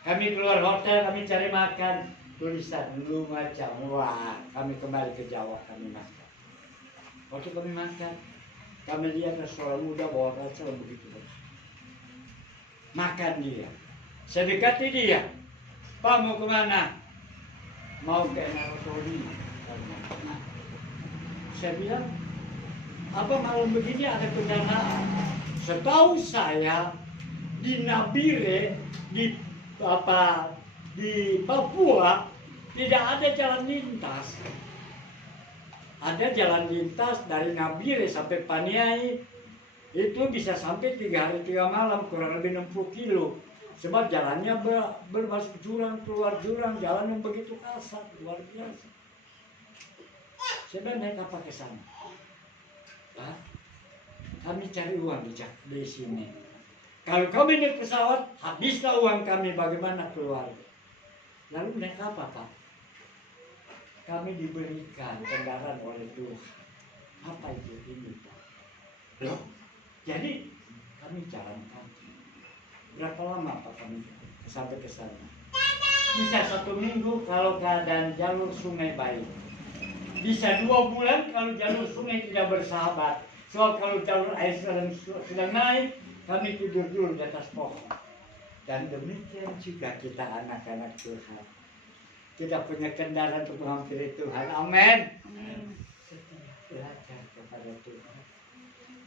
kami keluar hotel, kami cari makan, tulisan Lumajang. Wah, kami kembali ke Jawa, kami makan. Waktu kami makan, kami lihat ada seorang muda bawa ransel begitu. Makan dia. Saya dekati dia. Pak mau kemana? Mau ke Enarotoli. Saya bilang, apa malam begini ada kendaraan? Setahu saya di Nabire, di Papua tidak ada jalan lintas. Ada jalan lintas dari Nabire sampai Paniai, itu bisa sampai 3 hari 3 malam, kurang lebih 60 kilo. Sebab jalannya bermasuk jurang, keluar jurang, jalan yang begitu kasar, luar biasa. Saya naik apa ke sana? Pak, kami cari uang di sini. Kalau kami naik pesawat, habislah uang kami, bagaimana keluar? Lalu naik apa, Pak? Kami diberikan kendaraan oleh Tuhan. Apa itu ini, Pak? Loh, jadi kami jalan kaki. Berapa lama Pak kami sampai ke sana? Bisa 1 minggu kalau keadaan jalur sungai baik. Bisa 2 bulan kalau jalur sungai tidak bersahabat. Soal kalau jalur air sedang naik, kami tidur dulu di atas pohon. Dan demikian juga kita anak-anak Tuhan. Kita punya kendaraan untuk menghampiri Tuhan. Amin. Setelah belajar kepada Tuhan,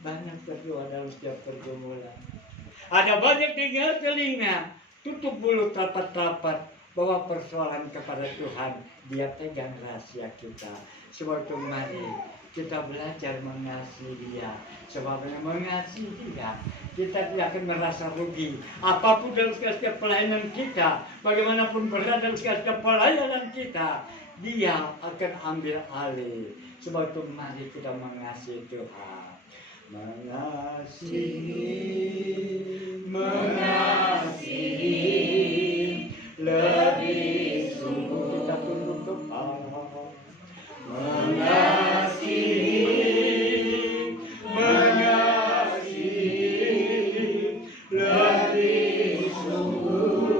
banyak berdoa dalam setiap pergumulan. Ada banyak dengar telinga, tutup mulut rapat-rapat, bawa persoalan kepada Tuhan. Dia pegang rahasia kita. Sebab itu mari kita belajar mengasihi Dia. Sebab mengasihi Dia, kita tidak akan merasa rugi. Apapun dalam setiap pelayanan kita, bagaimanapun berat dalam setiap pelayanan kita, Dia akan ambil alih. Sebab itu mari kita mengasihi Tuhan. Mengasihi lebih sungguh, kita tunduk kepala. Mengasihi lebih sungguh.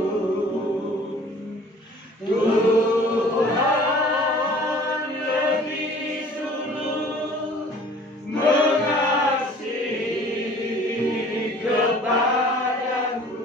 Tuhan lebih sungguh mengasihi kepadaku.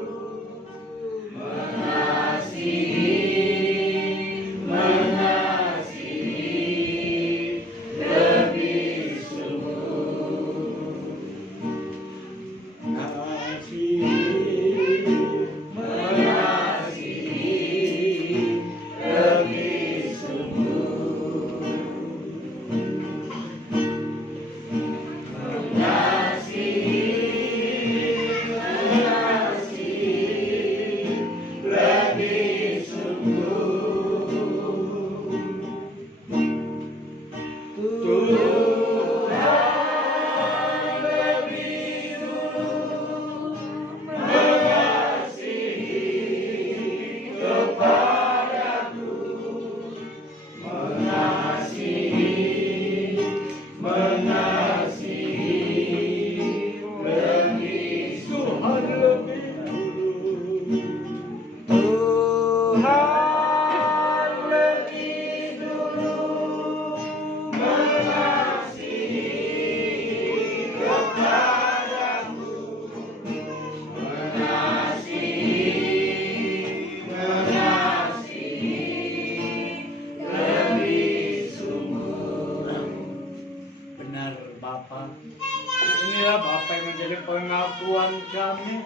Inilah Bapa yang menjadi pengakuan kami.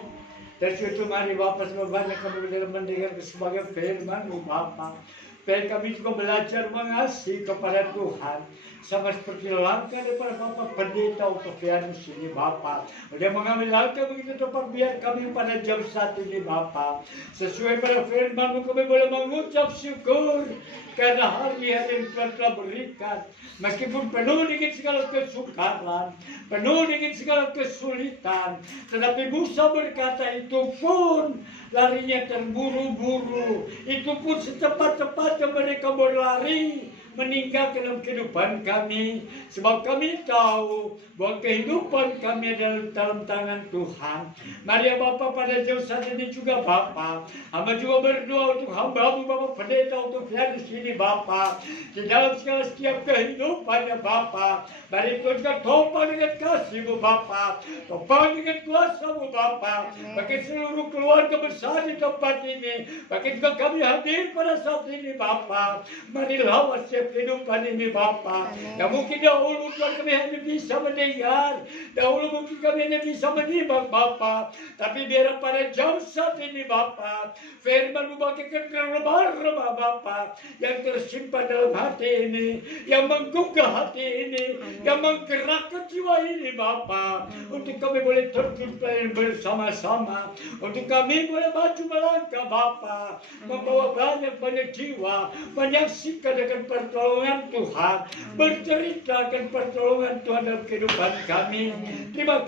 Dan itu mari Bapa sebanyak kami dalam mendengar sebagai firman-Mu Bapa. Dan kami juga belajar mengasihi kepada Tuhan. Sama seperti langkah daripada Bapa pendeta Octavianus ini Bapa. Dia mengambil langkah begitu tepat biar kami pada jam 1 ini Bapa. Sesuai pada firman-Mu kami boleh mengucap syukur. Karena hari-hari yang Tuhan telah berikan. Meskipun penuh dengan segala kesukaran. Penuh dengan segala kesulitan. Tetapi Musa berkata itu pun larinya terburu-buru. Itu pun secepat-cepatnya mereka berlari. Meninggalkan dalam kehidupan kami. Sebab kami tahu bahwa kehidupan kami adalah dalam tangan Tuhan. Mari ya Bapa pada jam saat ini juga Bapa. Hamba juga berdoa untuk hamba-Mu Bapa pendeta untuk Octavianus ini Bapa. Di dalam segala setiap kehidupannya Bapa. Mari Tuhan juga topang dengan kasih-Mu Bapa. Topang dengan kuasa-Mu Bapa. Bagi seluruh keluarga besar di tempat ini. Bagi juga kami hadir pada saat ini Bapa. Mari lawan kehidupan ini Bapa. Yang mungkin dahulu Tuhan kami hanya bisa mendengar. Dahulu mungkin kami hanya bisa menyimak Bapa. Tapi biar pada jam saat ini Bapa. Firman-Mu bagikan remah-remah Bapa. Yang tersimpan dalam hati ini. Yang menggugah hati ini. Yang menggerakkan jiwa ini Bapa. Untuk kami boleh terjun bersama-sama. Untuk kami boleh maju melangkah Bapa. Membawa banyak-banyak jiwa. Menyaksikan dengan pertanyaan pertolongan Tuhan, berceritakan pertolongan Tuhan dalam kehidupan kami. Terima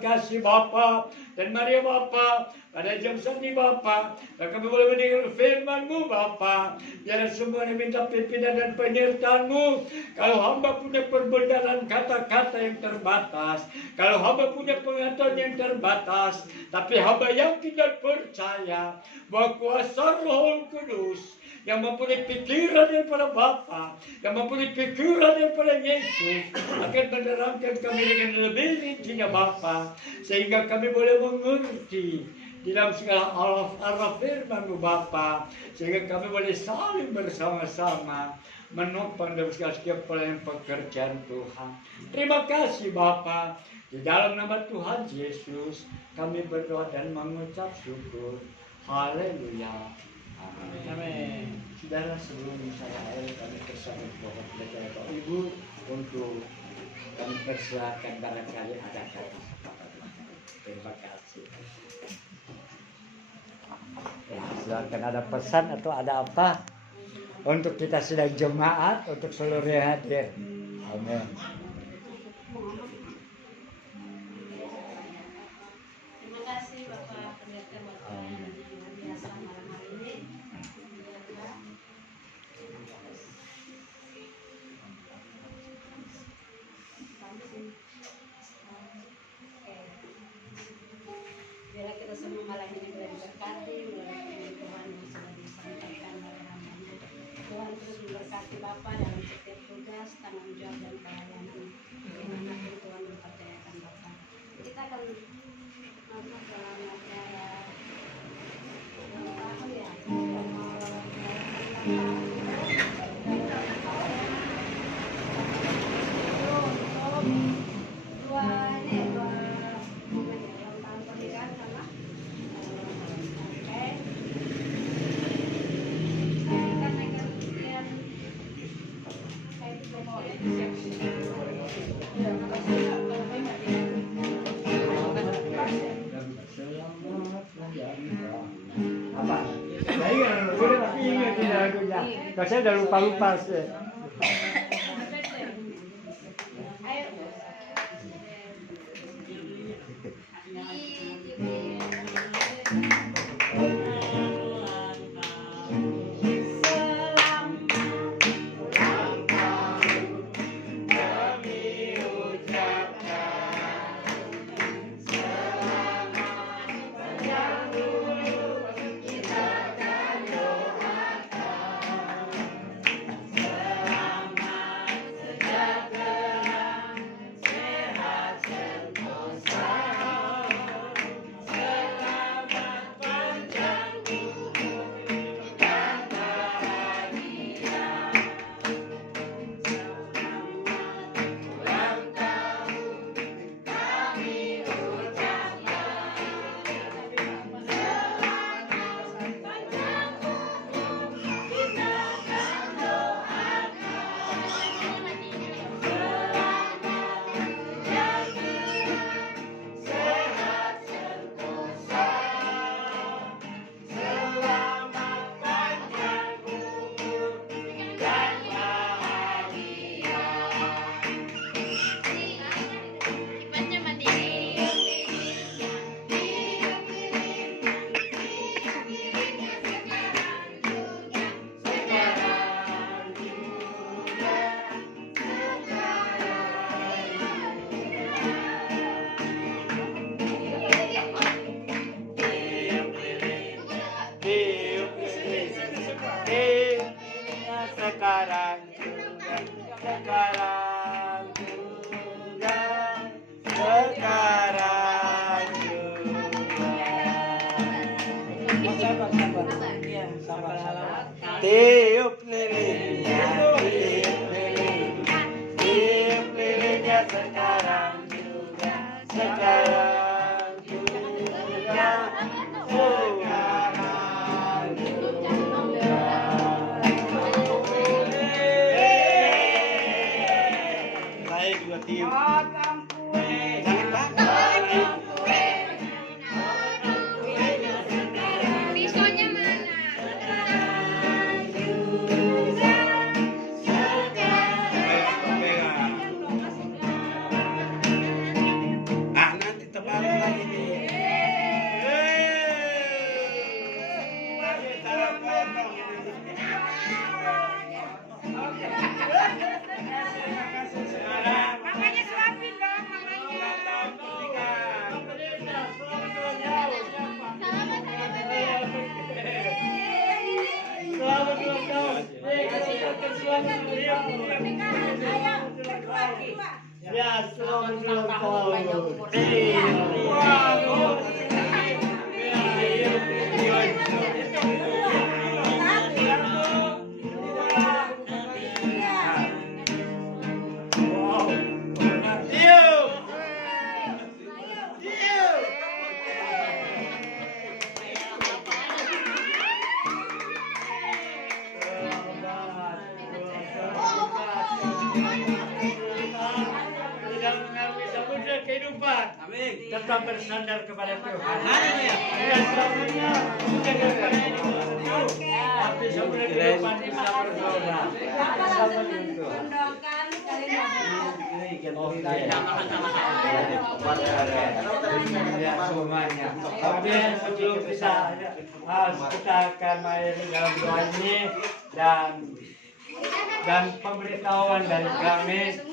kasih Bapa. Dan Maria Bapa, pada jam saat ini Bapa, kami boleh mendengar firman-Mu Bapa. Biar semuanya minta pimpinan dan penyertaan-Mu. Kalau hamba punya perbedaran kata-kata yang terbatas, kalau hamba punya pengetahuan yang terbatas, tapi hamba yakin dan percaya bahwa kuasa Roh Kudus yang mempunyai pikiran daripada Bapa, yang mempunyai pikiran daripada Yesus, akan menerangkan kami dengan lebih rincinya Bapa, sehingga kami boleh mengerti di dalam segala arah firman-Mu Bapa, sehingga kami boleh saling bersama-sama menopang dalam segala setiap pelayanan pekerjaan Tuhan. Terima kasih Bapa. Di dalam nama Tuhan Yesus kami berdoa dan mengucap syukur. Haleluya. Amin. Saudara, sebelum saya akhiri kami bersama Bapak dan Bapak Ibu untuk kami persilakan barangkali ada kata. Terima kasih. Ya, silakan ada pesan atau ada apa untuk kita sedang jemaat untuk seluruh yang hadir. Amin. Terima kasih Bapak Pendeta Bapak yang biasa malam hari ini. Biar kita semua malam ini boleh diberkati melalui Tuhan yang sudah disampaikan oleh hamba-Nya. Tuhan terus memberkati Bapak dalam setiap tugas, tanggung jawab dan pelayanan dimanapun Tuhan mempercayakan Bapak. Kita akan masuk dalam acara tahun ya. Apa? Saya udah lupa sih. Tiup lilinnya, tiup lilinnya sekarang juga, sekarang juga, sekarang juga. Saya juga tiup. Pisaunya mana? Ya, selamat ulang tahun. Panjang umur. Iya. Waduh. Tidak mengalami samudra kehidupan. Tetap bersandar kepada Tuhan. Ya, selamanya menjaga kepada ini tapi samudra kehidupan bisa berdoa. Sama itu. Mendoakan Ya, semuanya. Tapi sebelum kita akan main dalam doa ini dan pemberitahuan dari kami.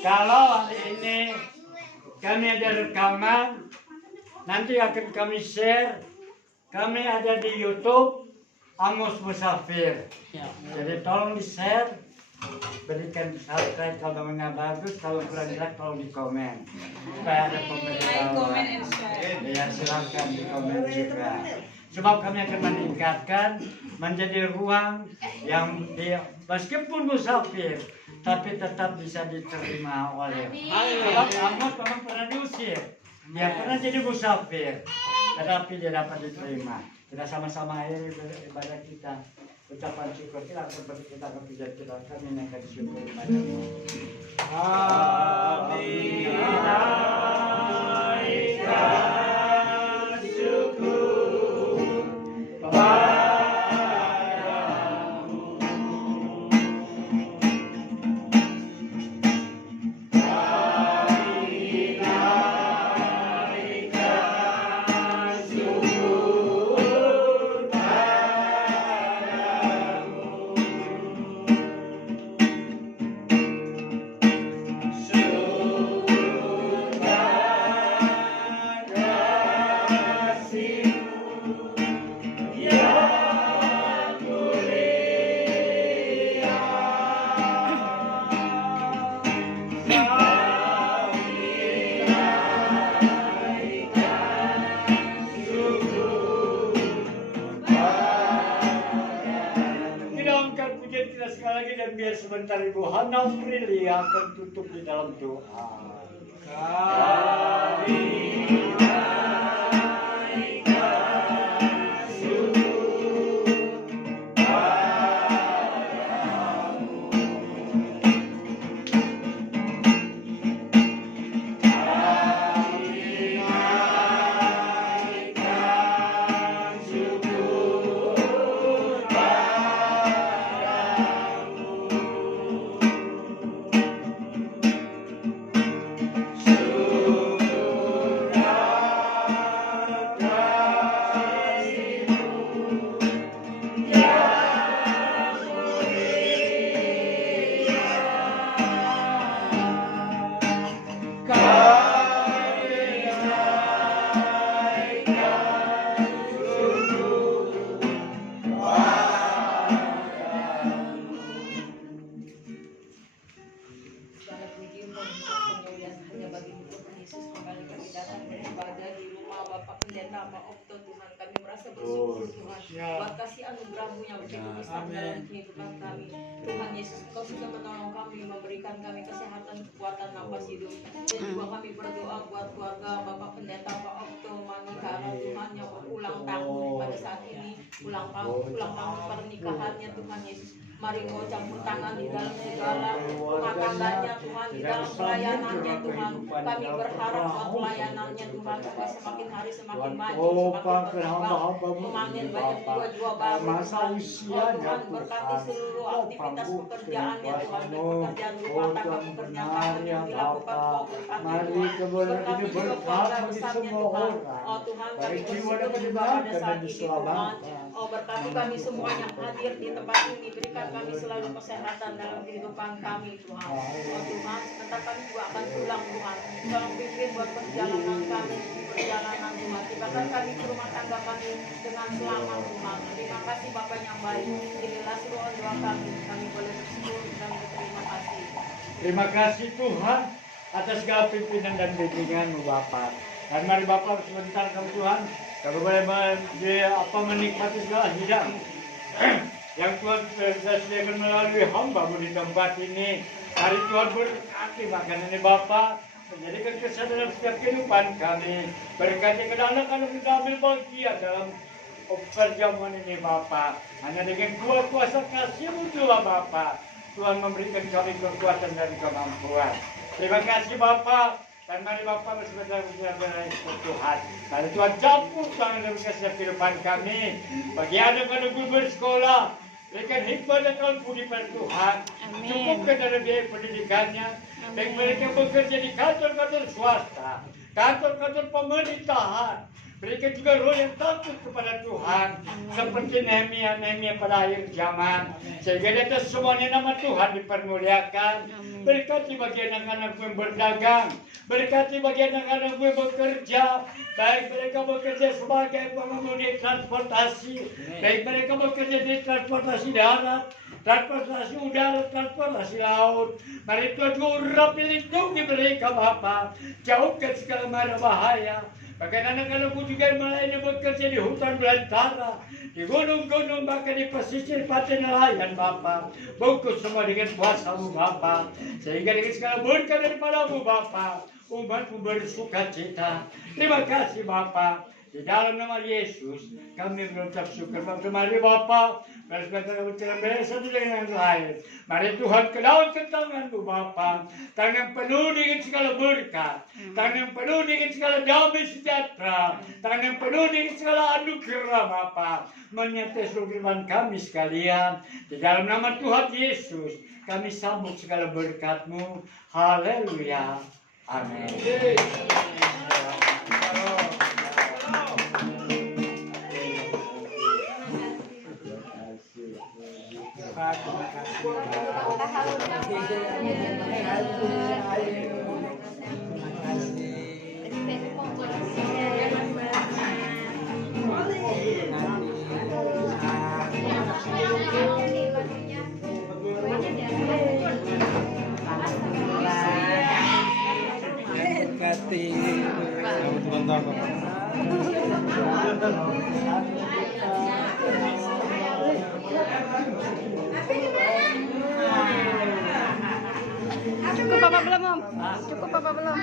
Kalau hari ini kami ada rekaman, nanti akan kami share. Kami ada di YouTube Amos Musafir. Jadi tolong di share, berikan subscribe kalau memang bagus, kalau kurang jelas tolong di komen. Supaya ada pemberitahuan. Ya, silakan di komen juga. Sebab kami akan meningkatkan menjadi ruang yang meskipun musafir tapi tetap bisa diterima oleh. Sebab Amos memang pernah diusir, dia pernah jadi musafir, tetapi dia dapat diterima. Kita sama-sama akhiri ibadah kita, ucapan syukur kita akan kita menaikkan syukur padamu. Amin. Naikkan syukur padamu. Naikkan syukur padamu. Syukur pada kasih-Mu yang mulia. Kita angkat pujian kita sekali lagi dan biar sebentar Ibu Hana Prilia akan tutup di dalam doa. Kami naikkan syukur padamu. Kami naikkan syukur segala puji kemuliaan hanya bagi-Mu Tuhan Yesus. Kembali kami datang beribadah di rumah Bapak Pendeta Pak Okto Tuhan. Kami merasa bersyukur Tuhan buat kasih anugerah-Mu yang begitu besar dalam kehidupan kami. Tuhan Yesus, Engkau sudah menolong kami, memberikan kami kesehatan, kekuatan, nafas hidup. Dan juga kami berdoa buat keluarga Bapak Pendeta Pak Okto Manigara Tuhan yang berulang tahun pada saat ini, ulang tahun pernikahannya Tuhan Yesus. Mari Engkau campur tangan di dalam segala rumah tangganya Tuhan, di dalam pelayanannya Tuhan. Kami berharap buat pelayanannya Tuhan supaya semakin hari semakin maju, semakin berkembang, memanggil banyak jiwa-jiwa baru Tuhan. Oh Tuhan, berkati seluruh aktivitas pekerjaannya Tuhan, dan pekerjaan rumah tangga, pekerjaan kantor yang dilakukan Tuhan, berkati juga keluarga besarnya Tuhan. Oh Tuhan, kami bersyukur juga pada saat ini Tuhan. Oh berkati kami semua yang hadir di tempat ini, berikan kami selalu kesehatan dalam kehidupan kami Tuhan. Oh Tuhan, tetap kami juga akan pulang Tuhan. Tolong pimpin buat perjalanan kami, perjalanan Tuhan. Tibakan kami ke rumah tangga kami dengan selamat Tuhan. Terima kasih Bapa yang baik. Inilah seluruh doa kami. Kami boleh bersyukur dan berterima kasih. Terima kasih Tuhan atas segala pimpinan dan bimbingan-Mu Bapa. Dan mari Bapa sebentar kami Tuhan, kami boleh menikmati segala hidangan yang Tuhan sediakan melalui hamba-Mu di tempat ini. Mari Tuhan berkati makanan ini Bapa, menjadikan kesadaran setiap kehidupan kami. Berkati anak-anak kita ambil bagian dalam perjamuan ini Bapa. Hanya dengan kuasa kasih-Mu Tuhan Bapa, Tuhan memberikan kami kekuatan dan kemampuan. Terima kasih Bapa. Dan mari Bapa sebentar berdoa Tuhan. Lalu Tuhan campur tangan dalam setiap kehidupan kami. Bagi anak-anak guru bersekolah, berikan hikmah dan akal budi pada Tuhan. Amin. Cukupkan dari biaya pendidikannya. Baik mereka bekerja di kantor-kantor swasta, kantor-kantor pemerintahan. Berikan juga roh yang takut kepada Tuhan. Seperti Nehemia pada akhir zaman. Sehingga di atas semuanya nama Tuhan dipermuliakan. Berkati bagi anak-anak yang berdagang. Berkati bagi anak-anak yang bekerja. Baik mereka bekerja sebagai pengemudi transportasi. Baik mereka bekerja di transportasi darat, transportasi udara, transportasi laut. Mari Tuhan urapi lindungi mereka Bapa. Jauhkan segala mara bahaya. Bahkan anak-anakku juga yang melayani bekerja di hutan belantara, di gunung-gunung, bahkan di pesisir pantai nelayan Bapa. Bungkus semua dengan kuasa-Mu Bapa. Sehingga dengan segala berkat daripada-Mu Bapa, umat-Mu bersuka cita. Terima kasih Bapa. Di dalam nama Yesus kami mengucap syukur. Mari Bapa, sebentar kami satu dengan yang lain. Mari Tuhan ke dalam tangan-Mu Bapa, tangan penuh dengan segala berkat, tangan penuh dengan segala damai sejahtera, tangan penuh dengan segala anugerah Bapa, menyertai seluruh firman kami sekalian. Di dalam nama Tuhan Yesus kami sambut segala berkat-Mu. Haleluya. Amin. Terima kasih. Cukup apa belum, Om? Cukup apa belum?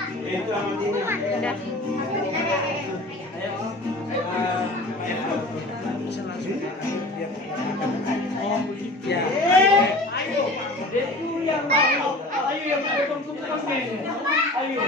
Udah. Bisa langsung ya. Ayo.